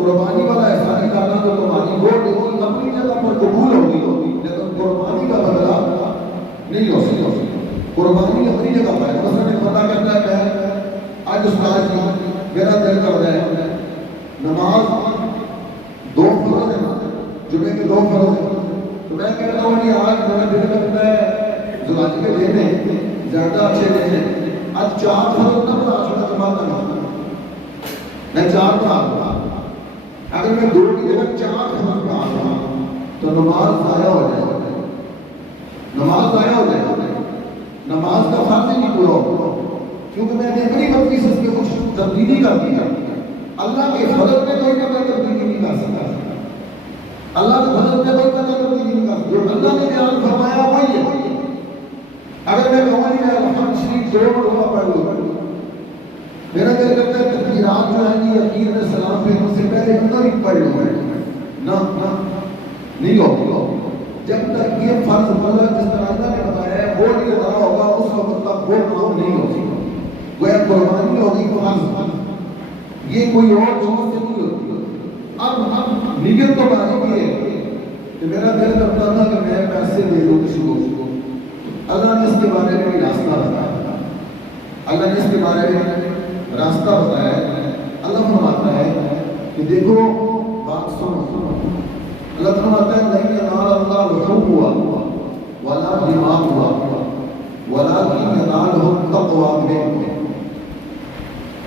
قربانی والا احسان کرنا تو تمہاری وہ نیکی اپنی جگہ پر قبول ہوگی، لیکن قربانی کا بدلہ نہیں ہو سکتا۔ قربانی اپنی جگہ پر ہے۔ مثلا ایک بندہ کہتا ہے میں آج استاد جی میرا دل کر رہا ہے نماز 2 فرض ہے، جمعے کے 2 فرض ہیں، تو میں کہتا ہوں کہ آج میرا دل کرتا ہے زواج کے دن ہے زیادہ اچھے دن ہیں، آج 4 فرض نہ پڑھا چھوڑا جماعت کرنا، میں 4 پڑھا دوں۔ اگر میں 2 کی جگہ 4 فرض پڑھا دوں تو نماز ضائع ہو جائے گا، نماز ضائع ہو جائے گا، نماز کا فرض ہی نہیں پورا ہوگا، کیونکہ میں نے اپنی مرضی سے اس میں کچھ تبدیلی کر دی ہے۔ اللہ کے فضل میں کوئی نہ کوئی تبدیلی نہیں کر سکتا، اللہ کے فضل میں کوئی نہ کوئی تبدیلی نہیں کر سکتا، جو اللہ نے بیان فرمایا وہی ہے۔ اگر میں کہوں کہ الحمد شریف 2 مرتبہ پڑھ لوں، میرا دل کرتا ہے تکبیرات جو ہیں یہ امیر علیہ السلام پہ ان سے پہلے اندر ہی پڑھ لوں، نہ نہیں ہوگا جب تک یہ فرض والا جس طرح اللہ نے بتایا ہے وہ نہیں ادا ہوگا، اس وقت تک وہ کام نہیں ہوگی، وہ قربانی ہوگی فرض، یہ کوئی اور چیز سے نہیں ہوتی۔ اب نیت تو باری کی ہے کہ میرا دل کرتا تھا کہ میں پیسے دے دوں کسی کو، اللہ نے اس کے بارے میں راستہ بتایا، اللہ نے اس کے بارے میں راستہ بتایا۔ اللہ فرماتا ہے کہ دیکھو بات سنو، اللہ فرماتا ہے نہیں ینال اللہ لحومها ولا دماؤها ولكن ينالها التقوى منكم۔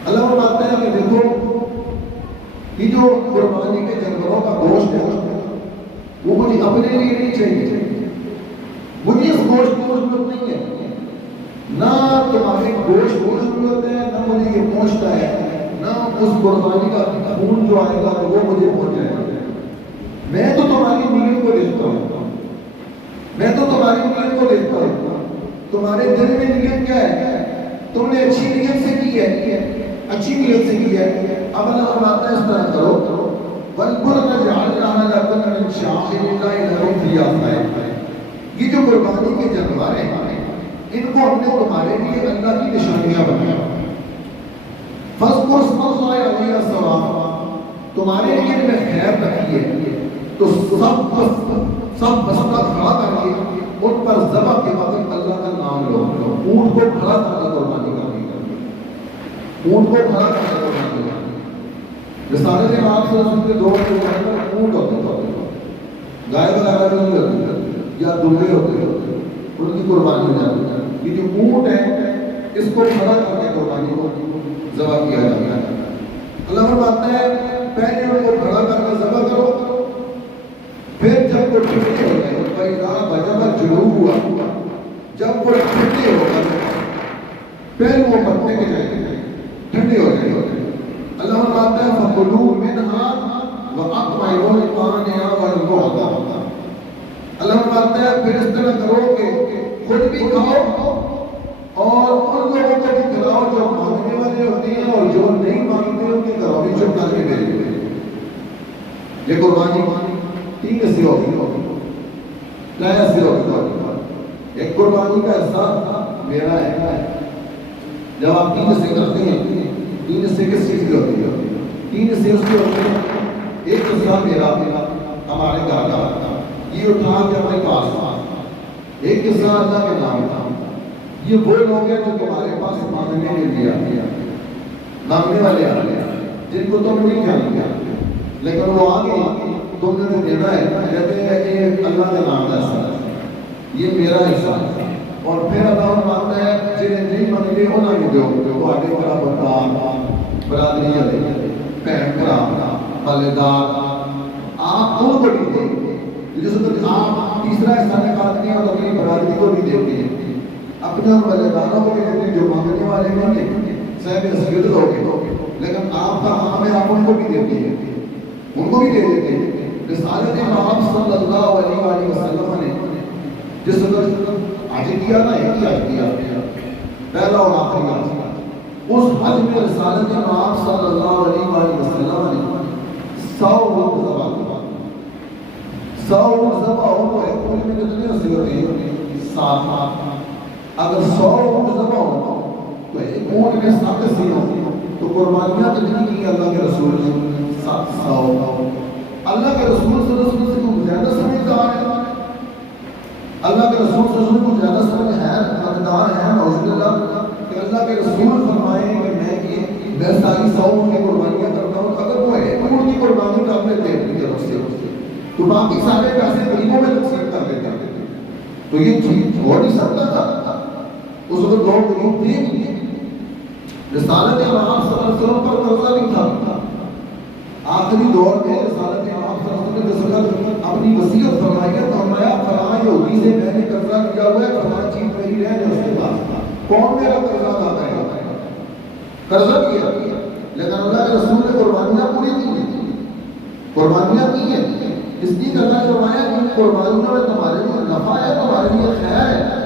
اللہ فرماتا ہے کہ دیکھو یہ جو قربانی کے جانوروں کا گوشت ہے وہ مجھے اپنے لیے نہیں چاہیے، مجھے اس گوشت کی ضرورت نہیں ہے، نہ تمہارے گوشت کی ضرورت ہے، نہ مجھے یہ پہنچتا ہے، نہ اس قربانی کا خون جو آئے گا وہ مجھے پہنچ جائے گا۔ میں تو تمہاری نیت کو دیکھتا ہوں، میں تو تمہاری نیت کو دیکھتا ہوں، تمہارے دل میں نیت کیا ہے، تم نے اچھی نیت سے کی ہے، اچھی نیت سے کی ہے۔ اب اللہ فرماتا ہے اس طرح کرو وَالْقُرْنَ جَعَلْنَاهَا لَكُمْ مِنْ شَعَائِرِ اللَّهِ لَكُمْ فِيهَا خَيْرٌ۔ یہ جو قربانی کے جانور ہیں ان کو ہم نے تمہارے لیے اللہ کی نشانیاں بنایا، فَاذْكُرُوا اسْمَ اللَّهِ عَلَيْهَا صَوَافَ، تمہارے لیے ان میں خیر رکھی ہے، تو سب بستہ کھڑا کر کے ان پر ذبح کے وقت اللہ کا نام لو، اونٹ کو کھڑا کر کے قربانی کرنی ہے، اونٹ کو کھڑا کر کے قربانی کرنی ہے۔ رسالت امام صلی اللہ علیہ وسلم کے دور کے اندر اونٹ ہوتے تھے، گائے وغیرہ نہیں ہوتی یا دمبے ہوتے تھے، ان کی قربانی ہو جاتی ہے۔ یہ جو اونٹ ہے اس کو کھڑا کر کے قربانی کو ذبح کیا جاتا ہے۔ اللہ فرماتا ہے پہلے ان کو کھڑا کر کے ذبح کرو، پھر جب وہ ٹھنڈے ہو گئے فَإِذَا وَجَبَتْ جُنُوبُهَا، جب وہ ٹھنڈے ہو گئے پھر وہ پتے کے جائیں گے، ٹھنڈے ہو جائیں گے۔ اللہ فرماتا ہے فَكُلُوا مِنْهَا وَأَطْعِمُوا الْقَانِعَ وَالْمُعْتَرَ۔ اللہ فرماتا ہے پھر اس طرح کرو کہ خود بھی کھاؤ اور ان لوگوں کو بھی کھلاؤ جو مانگنے والے ہوتے ہیں، اور جو نہیں مانگتے ان کے گھروں میں چپ کر کے بھیجو۔ یہ قربانی 3 حصے ہوگی، کیا حصے ہوگی؟ ایک قربانی کا حصہ میرا ہے، جب آپ 3 حصے کرتے ہیں 3 حصے کس چیز کی ہوتی ہے؟ 3 حصے اس کے ہوتے ہیں، ایک حصہ میرا ہمارے گھر کا یہ اٹھا کے ہمارے پاس، ایک حصہ اللہ کے نام کا، یہ وہ لوگ ہیں جو تمہارے پاس مانگنے کے لیے آتے ہیں، مانگنے والے آتے ہیں جن کو تم نہیں جانتے، لیکن وہ آگے تم نے دینا ہے، کہتے ہیں کہ اللہ کے نام کا حصہ یہ میرا حصہ ہے، اور پھر اللہ مانتا ہے جنہیں نہیں مانگتے انہیں بھی دو، جو آگے بڑا بڑا برادری ہے، بہن بھرا والے دار، آپ ان کو نہیں دیں، جس وقت آپ تیسرا حصہ نکالتے ہیں اور اپنی برادری کو نہیں دیتے ہیں، اپنے اور والے داروں کو بھی دیتے ہیں جو مانگنے والے نہیں ہیں، صاحب حیثیت ہوگی، لیکن آپ کا کام ہے آپ ان کو بھی دیتے ہیں، ان کو بھی دے دیتے ہیں۔ رسالت امام صلی اللہ علیہ وآلہ وسلم نے جس وقت حج کیا نا، ایک ہی حج کیا پہلا اور آخری حج، اس حج میں رسالت امام صلی اللہ علیہ وآلہ وسلم نے 100 اونٹ ذبح کیا، 100 اونٹ ذبح ہو گئے، کل میں کتنے حصے ہوتے ہیں؟ 7۔ اگر 100 اونٹ ذبح ہو تو ایک اونٹ میں 7 حصے ہوں، تو قربانیاں کتنی کی اللہ کے رسول نے؟ 700۔ اللہ کے رسول صلی اللہ علیہ وسلم سے کوئی زیادہ سمجھدار ہے؟ اللہ کے رسول صلی اللہ علیہ وسلم کو زیادہ سمجھ ہے، سمجھدار ہے نعوذ باللہ کہ اللہ کے رسول فرمائیں کہ میں ساری 100 کی قربانیاں کرتا ہوں، اگر وہ ایک اونٹ کی قربانی کر لیتے ہیں اپنی طرف سے تو باقی سارے پیسے غریبوں میں تقسیم کر دیتے ہیں، تو یہ ٹھیک ہو نہیں سکتا تھا۔ اس وقت لوگ غریب تھے، رسالت امام صلی اللہ علیہ وسلم پر قرضہ بھی تھا۔ آخری دور میں رسالت امام صلی اللہ علیہ وسلم اپنی وصیت فرمائی ہے، فرمایا فلاں یہودی سے میں نے قرضہ لیا ہوا ہے، فلاں چیز میری رہنے اس کے پاس، کون میرا قرضہ ادا کرے گا؟ قرضہ کیا، لیکن اللہ کے رسول نے قربانیاں پوری کی، قربانیاں کی ہیں، اس لیے اللہ فرمایا کہ ان قربانیوں میں تمہارے لیے نفع ہے، تمہارے لیے خیر ہے،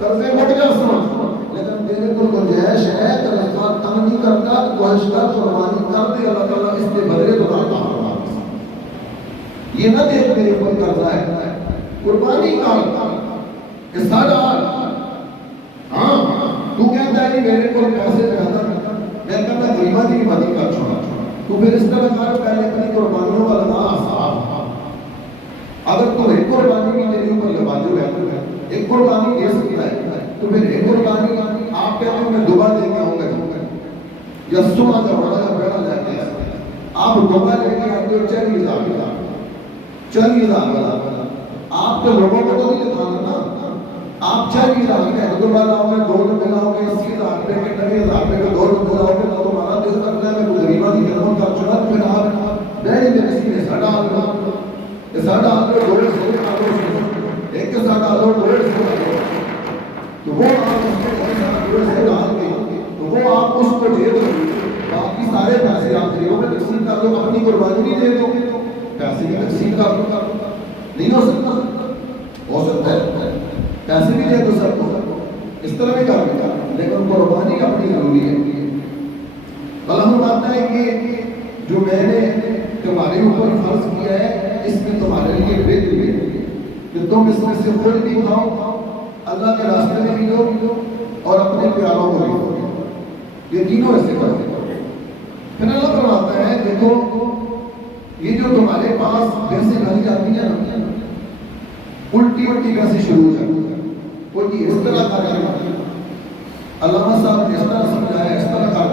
قرضے مٹ جا سمجھ، لیکن تیرے کو گنجائش ہے، قرض تنگ نہیں کرتا، کوشش کر قربانی کر دے، اللہ تعالیٰ اس کے بدلے تو عطا فرما دے۔ یہ نہ دیکھ میرے اوپر قرضہ ہے، قربانی کا کہ سارا ہاں تو کہتا ہے میرے کو پیسے زیادہ میں کہتا غریبہ کی مدد کر چھوڑا، تو پھر اس طرح کر پہلے اپنی قربانیوں کا لگا حساب، اگر تو ایک قربانی بھی میرے اوپر لگا جو ہے ایک قربانی دے سکتا ہے تو پھر ایک قربانی آپ کہتے ہیں میں دوبارہ دے کے آؤں گا یا سونا کا بڑا کا بیڑا لے کے آپ دوبارہ لے کے آتے ہو 40,000 والا آپ تو لوگوں کو تو نہیں دکھانا نا، آپ 40,000 کا ایک دوبارہ لاؤ گے، 2 روپے لاؤ گے، 80,000 روپے کے 90,000 روپے کے 2 روپے لاؤ گے، تو تمہارا دل کرتا ہے میں کوئی غریبہ کی خدمت کر چکا، پھر آپ بیڑی میں کسی نے ساڑھا آدھا 150 ایک کے ساتھ آدھا 150 تو وہ آپ اس کے ڈال کے تو وہ آپ اس کو دے دو، باقی سارے پیسے آپ دے دو، تقسیم کر دو، اپنی قربانی نہیں دے دو، پیسے کی تقسیم کر دو، نہیں ہو سکتا، ہو سکتا ہے پیسے بھی دے دو سب کو، اس طرح بھی کر دو، لیکن قربانی اپنی ضروری ہے۔ اللہ فرماتا ہے کہ جو میں نے تمہارے اوپر فرض کیا ہے اس میں تمہارے لیے بہتر ہے کہ تم اس میں سے خود بھی کھاؤ، اللہ کے راستے میں بھی دو اور اپنے پیاروں کو بھی دو، یہ تینوں ایسے کرتے ہیں۔ پھر اللہ فرماتا ہے دیکھو یہ جو تمہارے پاس پیسے ڈالی جاتی ہیں نا الٹی کیسے شروع ہو جاتی ہے، وہ جی اس طرح کر کے علامہ صاحب نے اس طرح سمجھایا، اس طرح کر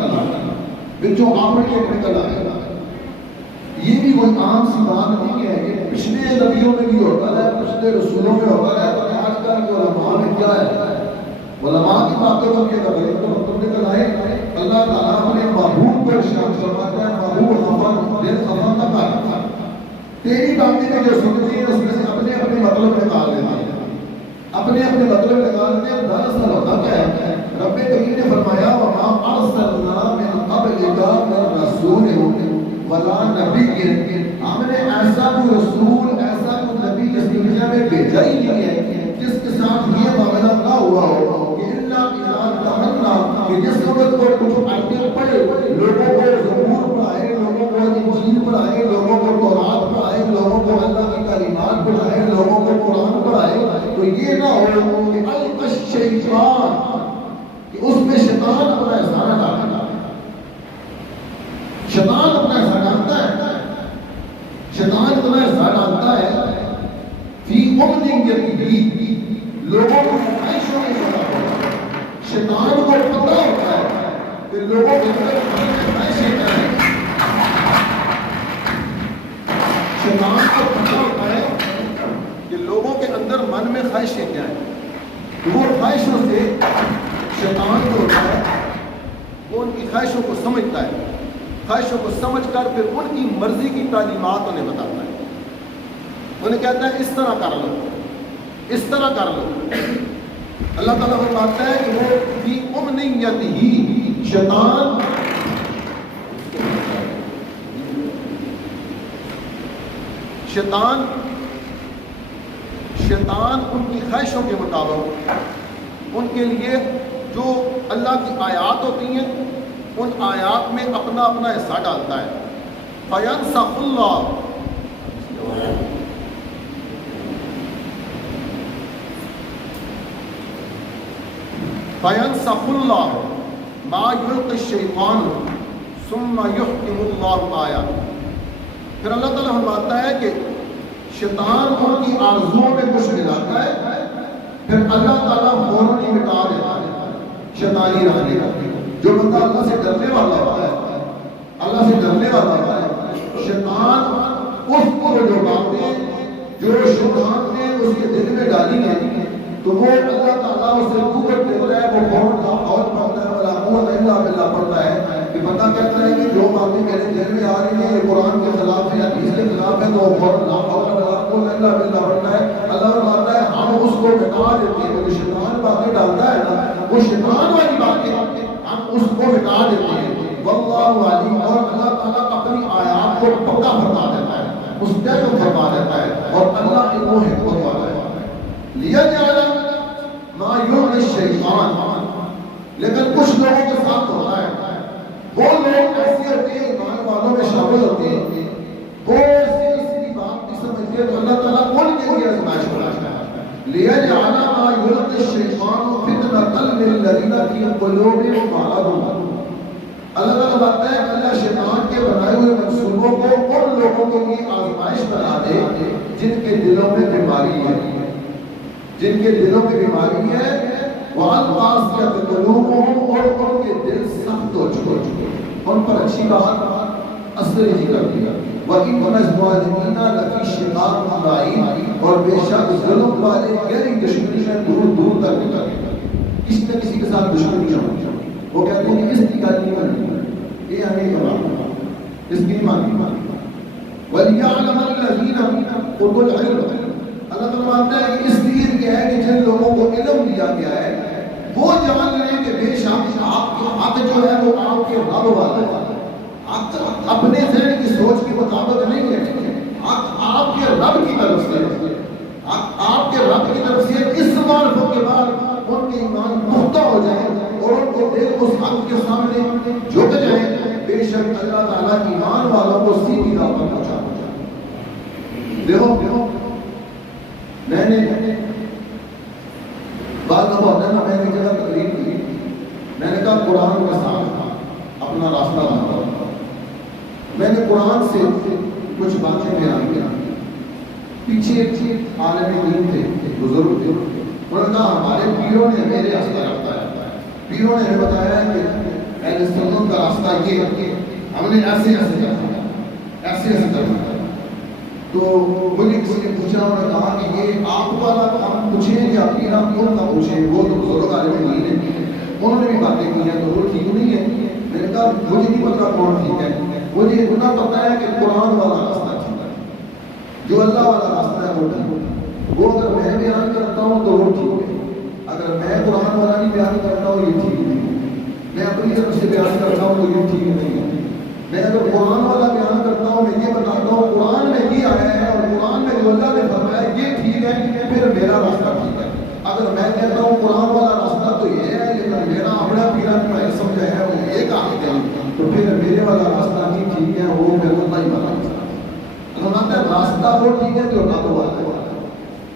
کے جو آپ نے نکل آئے یہ بھی کوئی عام سی بات نہیں ہے کہ پچھلے نبیوں میں بھی ہوتا ہے، پچھلے رسولوں میں ہوتا ہے، تو آج کل کے علماء میں کیا ہے، علماء کی باتیں تو کیا کریں تو ہم نکل آئے، اللہ تعالیٰ اپنے محبوب کو ارشاد فرماتا ہے محبوب خفا دل خفا نہ کر، تیری باتیں میں جو سنتی ہیں اس میں سے اپنے اپنے مطلب نکال لیتے ہیں، اپنے اپنے مطلب نکالتے ہیں۔ دراصل ہوتا کیا ہے، رب کریم نے فرمایا وما ارسلنا من قبلک من رسول ولا نبی، ہم نے ایسا کوئی رسول ایسا کوئی نبی اس دنیا میں بھیجا ہی نہیں ہے جس کے ساتھ یہ معاملہ نہ ہوا ہو کہ اللہ کی تمنا کہ جس وقت کو کچھ آیتیں پڑھے لوگوں کو زبور پڑھائے، لوگوں کو انجیل پڑھائے، لوگوں کو تورات پڑھائے، لوگوں کو اللہ کی تعلیمات پڑھائے، لوگوں کو قرآن پڑھائے، تو یہ نہ ہو کہ الشیطان کہ اس میں شیطان اپنا احسان ڈالتا ہے، شیطان اپنا احسان ڈالتا ہے، شیطان اپنا احسان ڈالتا ہے فی امنیتی لوگوں کو خواہشوں کے ساتھ، شیطان کو پتہ ہوتا ہے کہ لوگوں کے اندر خواہشیں کیا ہیں، شیطان کو پتہ ہوتا ہے کہ لوگوں کے اندر من میں خواہشیں کیا ہیں، وہ خواہشوں سے شیطان جو ہوتا ہے وہ ان کی خواہشوں کو سمجھتا ہے، خواہشوں کو سمجھ کر پھر ان کی مرضی کی تعلیمات انہیں بتاتا ہے، انہیں کہتا ہے اس طرح کر لو، اس طرح کر لو۔ اللہ تعالیٰ فرماتا ہے کہ وہ فی امنیت ہی شیطان ان کی خواہشوں کے مطابق ان کے لیے جو اللہ کی آیات ہوتی ہیں ان آیات میں اپنا اپنا حصہ ڈالتا ہے۔ فَيَنْسَخُ اللَّهُ مَا يُلْقِ الشَّيْطَانُ ثُمَّ يُحْكِمُ اللَّهُ آیَاتَهُ۔ پھر اللہ تعالیٰ فرماتا ہے کہ شیطان ان کی آرزوؤں میں کچھ ملاتا ہے، پھر اللہ تعالیٰ فوراً ہی مٹا دیتا ہے شیطانی رہنے کا۔ جو بندہ اللہ سے ڈرنے والا ہوتا ہے، اللہ سے ڈرنے والا ہوتا ہے، شیطان اس کو جو باتیں جو شیطان نے اس کے دل میں ڈالی ہیں تو وہ اللہ تعالیٰ اسے قوت دیتا ہے، وہ فوراً اور پڑھتا ہے، ولا قوت الا باللہ پڑھتا ہے کہ بندہ کہتا ہے کہ جو باتیں میرے دل میں آ رہی ہیں یہ قرآن کے خلاف ہے، حدیث کے خلاف ہے، تو وہ فوراً لا حول ولا قوت الا باللہ پڑھتا ہے۔ اللہ فرماتا ہے ہم اس کو مٹا دیتے ہیں، جو شیطان باتیں ڈالتا ہے نا وہ شیطان والی باتیں ہم اس کو مٹا دیتے ہیں۔ واللہ علیم، اور اللہ تعالیٰ اپنی آیات کو پکا فرما دیتا ہے، مستقل فرما دیتا ہے، اور اللہ علم و حکمت والا ہے۔ لیجعل ما یلقی الشیطان، لیکن کچھ لوگوں کے ساتھ ہوتا ہے، وہ لوگ ایسے ہوتے ہیں ایمان والوں میں شامل ہوتے ہیں، وہ اسی بات کی سمجھتے ہیں تو اللہ تعالیٰ ان کے لیے آزمائش بناتا ہے۔ لیجعل ما یلقی الشیطان فتنۃ للذین فی قلوبہم مرض، اللہ تعالیٰ بتاتا ہے کہ اللہ شیطان کے بنائے ہوئے منصوبوں کو ان لوگوں کے لیے آزمائش بنا دے جن کے دلوں میں بیماری ہے، جن کے دلوں میں بیماری ہے، وَالْقَاسِيَةِ قُلُوبُهُمْ، اور ان کے دل سخت ہو چکے، ان پر اچھی بات اثر نہیں کرتی۔ وَإِنَّ الظَّالِمِينَ لَفِي شِقَاقٍ بَعِيدٍ، اور بے شک ظلم والے گہری دشمنی میں دور دور تک نکل گئے۔ کسی نہ کسی کے ساتھ دشمنی ہو، وہ کہتے ہیں کہ اس کی گل نہیں مانی، یہ ہمیں کرا اس کی مانی۔ وَلْيَعْلَمَ الَّذِينَ أُوتُوا الْعِلْمَ، اللہ فرماتا ہے کہ اس لیے کیا ہے کہ جن لوگوں کو علم دیا گیا ہے وہ جان لیں کہ بے شک آپ کا حق جو ہے وہ آپ کے رب والا ہے، حق اپنے ذہن کی سوچ کے مطابق نہیں ہے، حق آپ کے رب کی طرف سے ہے، آپ کے رب کی طرف سے اس معرفت کے بعد ان کے ایمان پختہ ہو جائیں اور ان کے دل اس حق کے سامنے جھک جائیں، بے شک اللہ تعالیٰ ایمان والوں کو سیدھی راہ پر پہنچا۔ دیکھو میں نے بعض دفعہ ہوتا ہے نا، میں نے جگہ تقریر کی، میں نے کہا قرآن کا ساتھ اپنا راستہ بناتا، میں نے قرآن سے کچھ باتیں بیان کیا۔ پیچھے ایک عالم دین تھے، بزرگ تھے، انہوں نے کہا ہمارے پیروں نے میرے راستہ رکھتا ہے، پیروں نے ہمیں بتایا ہے کہ اہل سنت کا راستہ یہ ہے، ہم نے ایسے ایسے کرنا ہے، ایسے ایسے کرنا ہے۔ تو مجھے کسی نے پوچھا، انہوں نے کہا کہ یہ آپ والا کام پوچھیں یا پیرا کون کا پوچھیں، وہ تو بزرگ عالم دین ہے، انہوں نے بھی باتیں کی ہیں تو وہ ٹھیک نہیں ہے۔ میں نے کہا مجھے نہیں پتا کون ٹھیک ہے، مجھے اتنا پتا ہے کہ قرآن والا راستہ ٹھیک ہے، جو اللہ والا راستہ ہے وہ ٹھیک ہے، وہ اگر میں بیان کرتا ہوں تو وہ ٹھیک ہے، اگر میں قرآن والا نہیں بیان کرتا ہوں یہ ٹھیک نہیں ہے، میں اپنی طرف سے بیان کرتا ہوں تو یہ ٹھیک نہیں ہے۔ میں اگر قرآن والا بیان کرتا ہوں، میں یہ بتاتا ہوں قرآن میں یہ آیا ہے اور قرآن میں جو اللہ نے فرمایا یہ ٹھیک ہے، پھر میرا راستہ ٹھیک ہے۔ اگر میں کہتا ہوں قرآن والا راستہ تو یہ ہے لیکن میرا اپنا پیرا میں سمجھا ہے وہ یہ کہا ہے تو پھر میرے والا راستہ نہیں ٹھیک ہے، وہ پھر اللہ ہی بتا۔ راستہ وہ ٹھیک ہے جو رب والا ہے،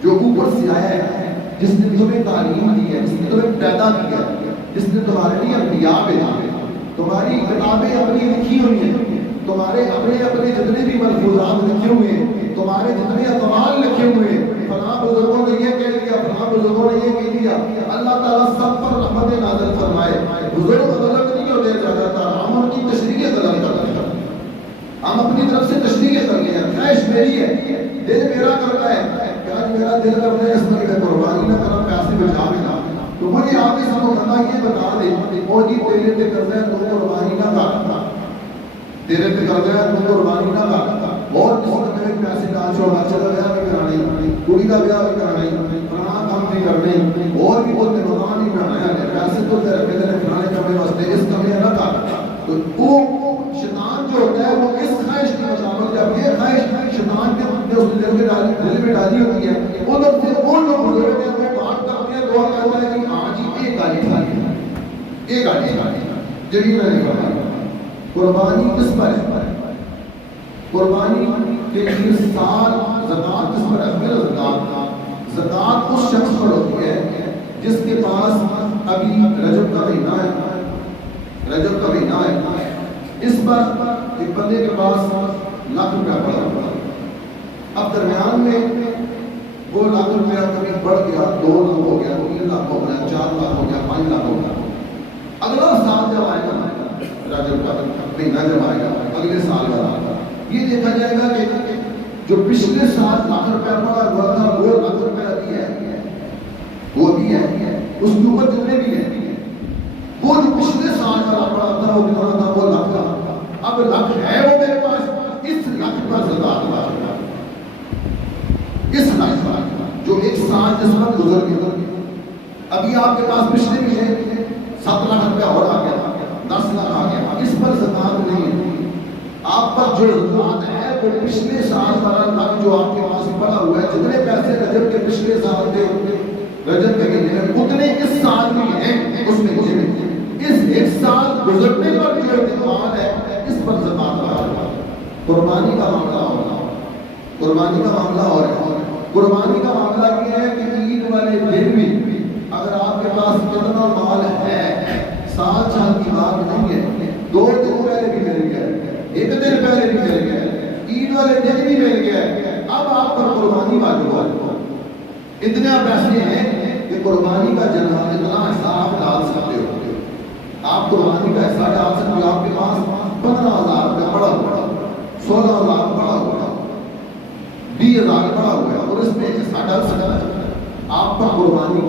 جو اوپر سے آیا ہے، جس نے تمہیں تعلیم دی ہے، جس نے تمہیں پیدا کیا ہے، جس نے تمہارے لیے انبیاء بھیجا ہے، تمہاری کتابیں اپنی لکھی ہوئی ہیں، تمہارے اپنے جتنے بھی ملفوظات لکھے ہوئے ہیں، تمہارے جتنے اقوال لکھے ہوئے ہیں، فلاں بزرگوں نے یہ کہہ دیا، فلاں بزرگوں نے یہ کہہ دیا، اللہ تعالیٰ سب پر رحمت نازل فرمائے۔ بزرگ غلط نہیں ہوتے زیادہ تر، ہم ان کی تشریح غلط کرتے ہیں، ہم اپنی طرف سے تشریح کرتے ہیں، خواہش میری ہے، دل میرا کرتا ہے کہ آج میرا دل کرتا ہے اس میں قربانی نہ کرنا، پیسے بچا میں نہ، تو مجھے آپ کے سامنے بندہ یہ بتا دے وہ جی تیرے پہ کرتا ہے تو قربانی نہ کرتا، تیرے پہ کرتا ہے تو قربانی نہ کرتا، اور کسی کا میں پیسے ڈال چھوڑ بچے کا بیاہ بھی کرانا، کڑی کا بیاہ بھی کرانا، فلاں کام بھی کرنے، اور بھی بولتے مکان ہی بنانا ہے، پیسے تو تیرے پہ تیرے فلانے کمے واسطے اس کمے نہ کرتا۔ تو وہ شیطان جو ہوتا ہے وہ اس خواہش کی مطابق، جب یہ خواہش شیطان کے اس دل میں ڈالی ہوتی ہے، وہ لوگ بزرگ ہیں وہ بات کرتے ہیں، دعا کرتا ہے کہ ہاں جی ایک گاڑی کھائی، ایک گاڑی جبھی میں نے کہا قربانی کس پر ہے؟ قربانی کے لیے سال زکات کس پر ہے؟ پھر زکات اس شخص پر ہوتی ہے جس کے پاس ابھی رجب کا مہینہ ہے، رجب کا مہینہ ہے، اس پر ایک بندے کے پاس لاکھ روپیہ پڑا، اب درمیان میں وہ لاکھ روپیہ کبھی بڑھ گیا، 2 لاکھ ہو گیا، 3 لاکھ ہو گیا، 4 لاکھ ہو گیا، 5 لاکھ ہو گیا. اگلا سال جب آئے گا رجب کا مہینہ جب آئے گا اگلے سال کا، یہ دیکھا جائے گا کہ جو پچھلے سال لاکھ روپیہ پڑا ہوا تھا وہ لاکھ روپیہ ابھی ہے، وہ بھی ہے، اس کے اوپر جتنے بھی ہیں وہ جو پچھلے سال کا پڑا تھا وہ کتنا تھا، وہ لاکھ کا. اب لاکھ ہے وہ میرے پاس، اس لاکھ پر زکات ادا کرنا، اس لاکھ پر جو ایک سال جس پر گزر گیا. ابھی آپ کے پاس پچھلے بھی ہے 7 لاکھ روپیہ اور آ گیا، 10 لاکھ آ گیا، اس پر زکات نہیں ہے. آپ پر جو زکات ہے وہ پچھلے سال والا لاکھ جو آپ کے پاس پڑا ہوا ہے، جتنے پیسے رجب کے پچھلے سال کے رجب کے مہینے میں اتنے اس سال میں ہیں، اس میں اس ایک سال گزرنے پر جو اعتماد ہے اس پر زکات ادا کرنا. قربانی کا معاملہ ہونا، قربانی کا معاملہ ہو رہا ہے. قربانی کا معاملہ یہ ہے کہ عید والے دن بھی اگر آپ کے پاس کتنا مال ہے، سال کی بات نہیں ہے، 2 دن پہلے بھی مل گیا، 1 دن پہلے بھی مل گیا، عید والے دن بھی مل گیا، اب آپ پر قربانی واجب ہے. اتنے پیسے ہیں کہ قربانی کا جنہ اتنا حصہ آپ ڈال سکتے ہو. آپ قربانی کا حصہ ڈال سکتے ہو. آپ کے پاس 15,000 روپے پڑا ہوا، 16,000 پڑا ہوا، 20,000 پڑا ہوا ہے اور اس میں حصہ ڈال سکتا ہے. آپ پر قربانی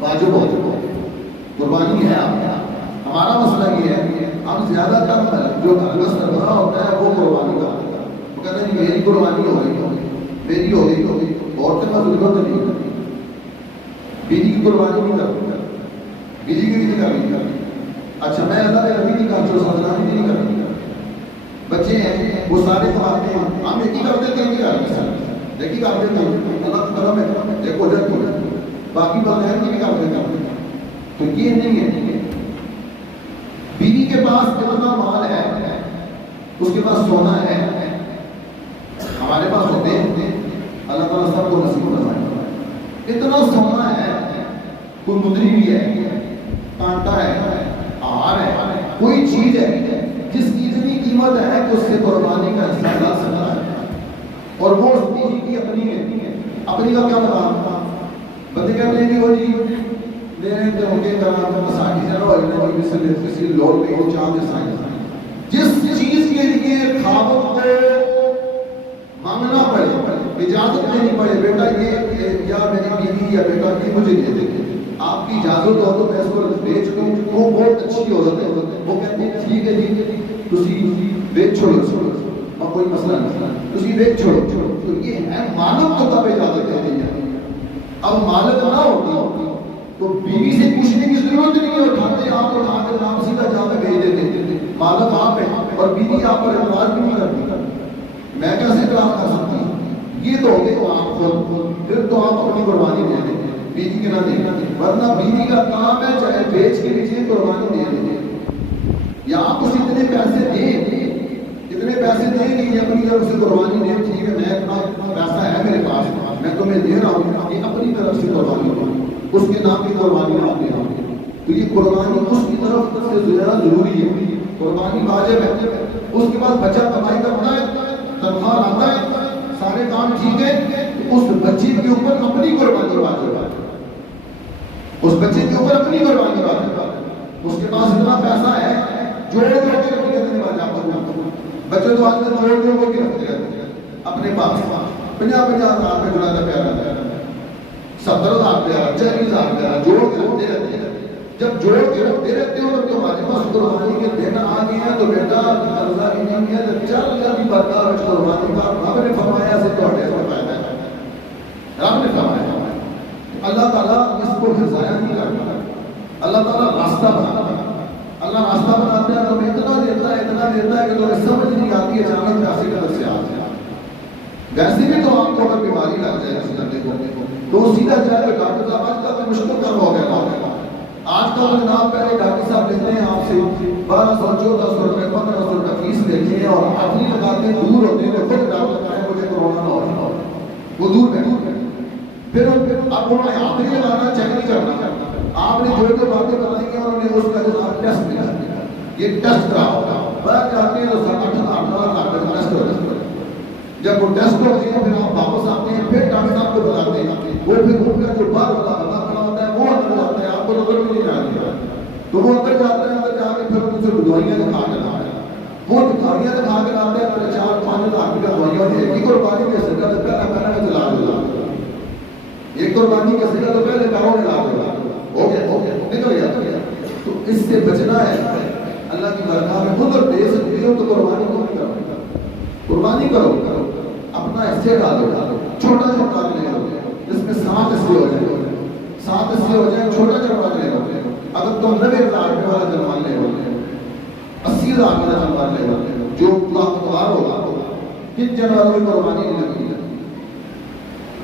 واجب ہو. قربانی ہے آپ. ہمارا مسئلہ یہ ہے ہم زیادہ تر جو سربراہ ہوتا ہے وہ قربانی کا وہ کہتے ہیں میری قربانی ہو گئی، میری ہو گئی، عورتیں کا ضرورت نہیں کرتی، بیوی کی قربانی نہیں کرتی، بیوی کی بھی نہیں کرنی. اچھا میں اللہ کے نبی نہیں کرتا، سلام نہیں کرتی. بچے ہیں وہ سارے کماتے ہیں، ہم ایک ہی کرتے تھے، ایک ہی کرتے ایک ہی کرتے تھے. اللہ تعالیٰ میں ایک ہو جاتی ہے، باقی بات ہے کہ کرتے ہیں. تو یہ نہیں ہے. بیوی کے پاس کتنا مال ہے، اس کے پاس سونا ہے، ہمارے پاس ہوتے ہیں، اللہ تعالیٰ سب کو نصیب فرمائے. اتنا سونا ہے، کوئی مدری بھی ہے، کانٹا ہے، ہار ہے، کوئی چیز ہے جس کی اتنی قیمت ہے کہ اس سے قربانی کا حصہ ڈال سکتا ہے. اور وہ بیوی کی اپنی ہے. اپنی کا کیا مطلب؟ بندے کہتے ہیں کہ وہ جی کسی لوڑ میں وہ چاند جس چیز کے لیے خاوند کو مانگنا پڑے، اجازت دینی پڑے، بیٹا یہ یا میری بیوی یا بیٹا یہ مجھے دے دے، آپ کی اجازت ہو تو میں اس کو بیچ دوں، وہ بہت اچھی عورت ہے. وہ کہتے ہیں ٹھیک ہے جی تسی بیچ چھوڑو، کوئی مسئلہ نہیں، تسی بیچ چھوڑو. تو یہ ہے مالک کو تب اجازت دے دیں. اب مالک نہ ہوتی تو بیوی سے پوچھنے کی ضرورت نہیں ہے، اٹھاتے آپ اور آ کر نام سیدھا جا کے بھیج دیتے. مالک آپ ہے اور بیوی آپ پر اعتراض بھی نہیں کرتی. میں کیسے اعتراض کر سکتی ہوں؟ یہ تو ہو گئے تو آپ خود، پھر تو آپ اپنی قربانی دے دیں، بیوی کے نہ دیں. ورنہ بیوی کا کام ہے چاہے بیچ کے لیجیے قربانی دے دیں، یا آپ اسے اتنے پیسے دیں، اتنے پیسے دیں کہ یہ اپنی طرف سے قربانی دیں. ٹھیک ہے میں اتنا پیسہ ہے میرے پاس، میں تمہیں دے رہا ہوں، یہ اپنی طرف سے قربانی دیں، اس کے نام کی قربانی نہ دے رہا ہوں. تو یہ قربانی اس کی طرف سے زیادہ ضروری ہے. قربانی واجب ہے. اس کے بعد بچہ کمائی کرتا ہے، تنخواہ آتا ہے، سارے کام ٹھیک ہے، اس بچے کے اوپر اپنی قربانی واجب ہے. اس بچے کے اوپر اپنی قربانی واجب ہے. اس کے پاس اتنا پیسہ ہے جوڑ کے رکھنے والا بچے تو آج کل جوڑ کے رکھتے رہتے ہیں اپنے پاس. 50,000 میں جڑا پیارا 70,000 پیارا 40,000 پیارا جوڑ کے رکھتے رہتے ہیں. جب جوڑ کے رکھتے رہتے ہو تو ہمارے پاس قربانی کے دن آ گئے ہیں تو بیٹا قرضہ بھی نہیں ہے تو چل جا بھی برکار قربانی کا رب نے فرمایا سے تو ہٹے فرمایا ہے. رب نے فرمایا اللہ تعالیٰ اس کو ضائع نہیں کرتا. اللہ تعالیٰ راستہ بناتا ہے. اللہ راستہ بناتا ہے تو اتنا دیتا ہے کہ تمہیں سمجھ نہیں آتی اچانک پیسے کا سے آ جائے. ویسے بھی تو آپ کو اگر بیماری لگ جائے کسی کرنے کو تو سیدھا جائے کہ ڈاکٹر صاحب آج کل مشکل کم ہو گیا. آج کل جناب پہلے ڈاکٹر صاحب لیتے ہیں آپ سے 1200 1400 روپے 1500 روپے فیس لیتے ہیں اور آدمی لگاتے ہیں دور ہوتے ہیں. خود ڈاکٹر کہے مجھے کورونا نہ ہو، وہ دور بیٹھے. پھر اب انہوں نے آخری لگانا چیک نہیں کرنا. آپ نے جو باتیں بتائی ہیں انہوں نے اس کا جناب ٹیسٹ دیا، یہ ٹیسٹ کرا ہوگا بس جاتے ہیں تو 8,000 ٹیسٹ ہو جاتا ہے. جب وہ ٹیسٹ ہوتے ہیں پھر آپ واپس آتے ہیں، پھر ڈاکٹر صاحب کو بتاتے ہیں، وہ پھر ان کا جو بار بتا کھڑا ہوتا ہے وہ اندر جاتا ہے، آپ کو نظر بھی نہیں جاتا، تو وہ اندر جاتا ہے، اندر جا کے پھر ان سے دوائیاں دکھا کے لاتا ہے، وہ دوائیاں دکھا کے لاتے ہیں، پھر 4-5 لاکھ کا دوائیاں ہوتی ہے، ایک قربانی کے سکا تو پہلا میں چلا دیا، ایک قربانی کا سکا تو پہلے پیروں میں لا دیا، ہو گیا نکل گیا، تو اس سے بچنا ہے۔ اللہ کی بارگاہ میں خود اور دے سکتے ہو تو قربانی کرو، قربانی کرو، اپنا حصے ڈالو، چھوٹا چھوٹا لے لو، جس میں 7 حصے ہو جائیں، 7 حصے ہو جائیں، چھوٹا چھوٹا لے لو۔ اگر تم 90,000 روپے والا جنوان لے لو، 80,000 والا جنوان لے لو، جو طاقتور ہوگا، کن جانوروں کی قربانی نہیں لگتی ہے؟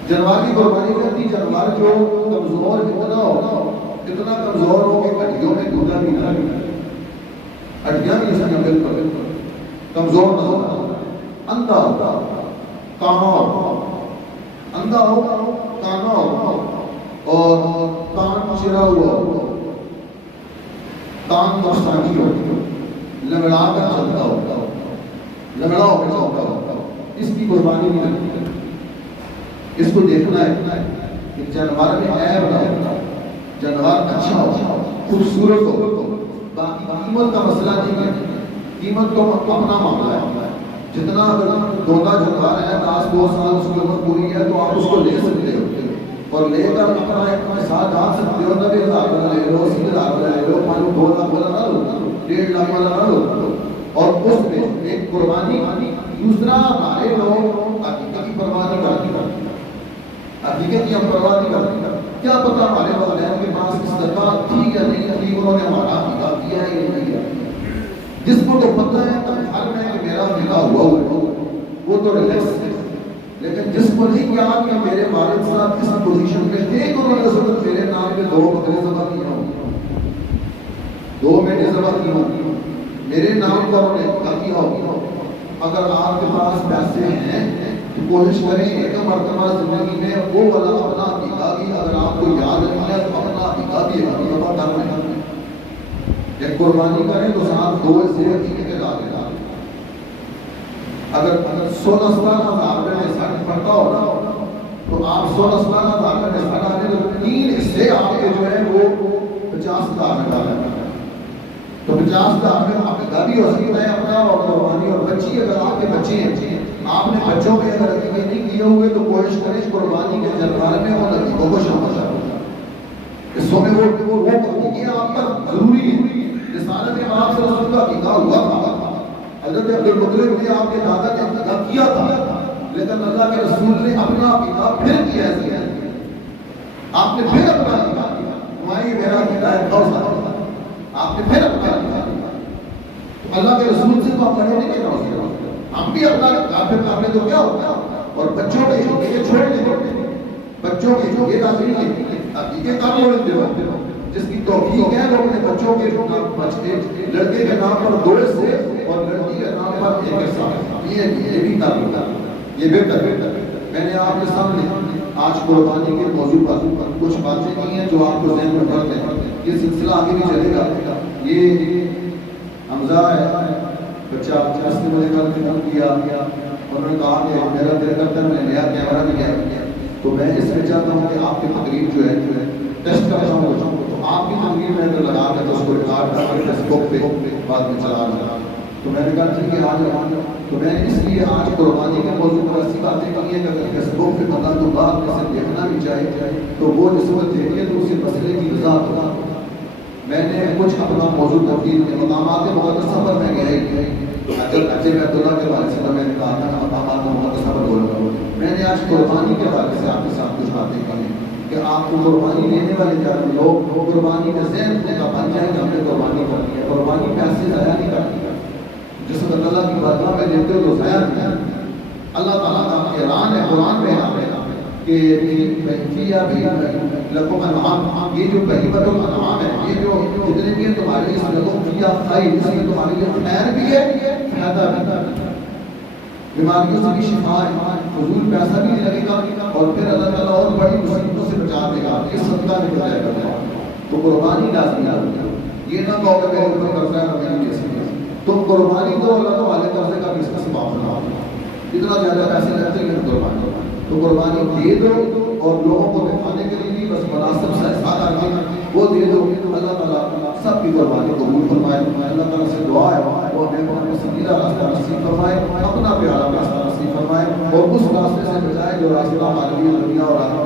جانور کی قربانی کرتی جانور جو کمزور اتنا ہو، اتنا کمزور ہو کہ ہڈیوں میں گودا بھی نہ لگے، ہڈیاں بھی اس میں بالکل کمزور نہ ہو، اندھا ہو، کانا ہو، اندھا ہو، کانا ہو، اور کان چرا ہوا ہو، کان دستانی ہو، لنگڑا کر چلتا ہو، لنگڑا ہو کر چلتا ہو، اس کی قربانی نہیں لگتی۔ اس کو دیکھنا ہے کہ جانور میں عیب نہ ہو، جانور اچھا ہو، خوبصورت ہو، باقی قیمت کا مسئلہ نہیں ہے، قیمت تو اپنا معاملہ ہے، جتنا اگر دونوں جانور ہے 10-2 سال اس کی عمر پوری ہے تو آپ اس کو لے سکتے ہو، اور لے کر اپنا ساتھ ڈال سکتے ہو، 90,000 والا لے لو، 80,000 والا لے لو، 2 لاکھ والا نہ لو، 1.5 لاکھ والا نہ لو، اور اس میں ایک قربانی، دوسرا ہمارے لوگ حقیقت کی پرواہ نہیں کرتے، حقیقت کی ہم پرواہ نہیں کرتے، کیا پتا ہمارے والدین کے پاس اس دفعہ تھی یا نہیں تھی، انہوں نے ہمارا نکاح کیا ہے یا نہیں کیا، جس کو تو پتہ ہے تب ہر میں کہ میرا نکاح ہوا وہ تو ریلیکس ہے، لیکن جس کو نہیں کیا کہ میرے والد صاحب کس پوزیشن میں تھے کہ انہوں نے سب میرے نام پہ 2 بکرے ذبح کیا ہوں، 2 بیٹے ذبح کیا ہوں، میرے نام پر انہوں نے نکاح کیا ہو۔ اگر آپ کے پاس پیسے ہیں تو کوشش کریں ایک مرتبہ زندگی میں وہ والا اپنا نکاح کی، اگر آپ کو یاد نہیں ہے تو اپنا نکاح بھی ایک دفعہ کر لیں، ایک قربانی کریں تو ساتھ 2 سے عقیقے کے ڈال دیں۔ اگر 16-17 ہزار روپے میں سٹ پڑتا ہو نا تو آپ 16-17 ہزار روپے میں سٹ آنے تو 3 حصے آپ کے جو ہے وہ 50,000 میں ڈالیں، تو 50,000 میں آپ کا بھی ہو سکتا ہے اپنا، اور قربانی اور بچی، اگر آپ کے بچے ہیں، آپ نے بچوں کے اگر عقیقے نہیں کیے ہوئے تو کوشش کریں قربانی کے جانور میں وہ لڑکیوں کو شامل کریں، اس میں وہ یہ آپ پر ضروری ہے۔ رسالت پاک صلی اللہ علیہ وسلم کا عقیقہ ہوا تھا، حضرت عبدالمطلب نے آپ کے دادا نے عقیقہ کیا تھا، لیکن اللہ کے رسول نے اپنا عقیقہ پھر کیا ہے، آپ نے پھر اپنا عقیقہ کیا، ہماری میرا عقیقہ ہے خوف، آپ نے پھر اپنا عقیقہ کیا، تو اللہ کے رسول سے تو آپ کہنے نہیں کہنا ہوگا، ہم بھی اپنا کافر کافر تو کیا ہوتا ہے، اور بچوں کے جو یہ چھوڑ دیں، بچوں کے جو یہ تعلیم ہے عقیقے کا موڑ دے، جس کی توفیق ہے وہ اپنے بچوں کے بچے لڑکے کے نام پر 2 سے اور لڑکی کے نام پر 1 سال، یہ بھی تعلیم ہے، یہ بہتر ہے۔ میں نے آپ کے سامنے آج قربانی کے موضوع پر کچھ باتیں کی ہیں جو آپ کو ذہن میں رکھتے ہیں، یہ سلسلہ آگے بھی چلے گا۔ یہ حمزہ ہے بچہ 85 میں کل فون کیا، انہوں نے کہا کہ میرا دل کرتا ہے میں نیا کیمرہ لیا، تو میں اس میں چاہتا ہوں کہ آپ کی تقریب جو ہے ٹیسٹ کرتا ہوں، تو آپ کی تقریب میں اگر لگا کے تو اس کو ریکارڈ کر کے فیس بک پہ بعد میں چلا رہا، تو میں نے کہا ٹھیک ہے آج، تو میں نے اس لیے آج قربانی کے موضوع پر ایسی باتیں کی ہیں کہ اگر فیس بک پہ بتا تو بعد میں سے دیکھنا بھی چاہیے تو وہ جس وقت دیکھے تو اسی مسئلے کی وضاحت ہوگا۔ میں نے کچھ اپنا موضوع تبدیل کے مقامات مقدسہ پر میں گیا ہی، اجل عبداللہ کے بارے سے میں نے کہا تھا مقامات مقدسہ پر بولوں گا، میں نے آج قربانی کے بارے سے آپ کے ساتھ کچھ باتیں کی ہیں کہ آپ کو قربانی لینے والے جاتے لوگ قربانی کا ذہن کا بن جائے کہ ہم نے قربانی کرنی ہے، قربانی پیسے ضائع نہیں کرنی ہے، جس وقت اللہ کی بارگاہ میں دیتے ہو تو ضائع نہیں ہے۔ اللہ تعالیٰ کا اعلان ہے قرآن میں کہ لکم انعام، یہ جو بہیمۃ الانعام ہے، یہ جو جتنے بھی تمہارے اس لکم فیہا خیر، اس میں تمہارے لیے خیر بھی ہے، فائدہ بھی ہے، بیماریوں سے بھی شفا ہے، فضول پیسہ بھی نہیں لگے گا، اور پھر اللہ تعالیٰ اور بڑی مصیبتوں سے بچا دے گا، یہ صدقہ نکل جائے گا، تو قربانی لازمی ہے۔ یہ نہ کہو کہ میرے اوپر قرضہ ہے میں نہیں دے سکتا، تم قربانی دو، اللہ تعالیٰ قرضے کا بھی اس کا سبب بنا، اتنا زیادہ پیسے لگتے ہیں قربانی، تو قربانی دے دو اور لوگوں کو دکھانے کے لیے بھی بس مناسب سے ساتھ آ کے وہ دے دو. اللہ تعالیٰ سب کی قربانی قبول فرمائے. اللہ تعالیٰ سے دعا ہے وہ ہمیں اپنا پسندیدہ راستہ نصیب فرمائے، اپنا پیارا راستہ نصیب فرمائے، اور اس راستے سے بچائے جو راستہ ہمارے لیے دنیا اور آخرت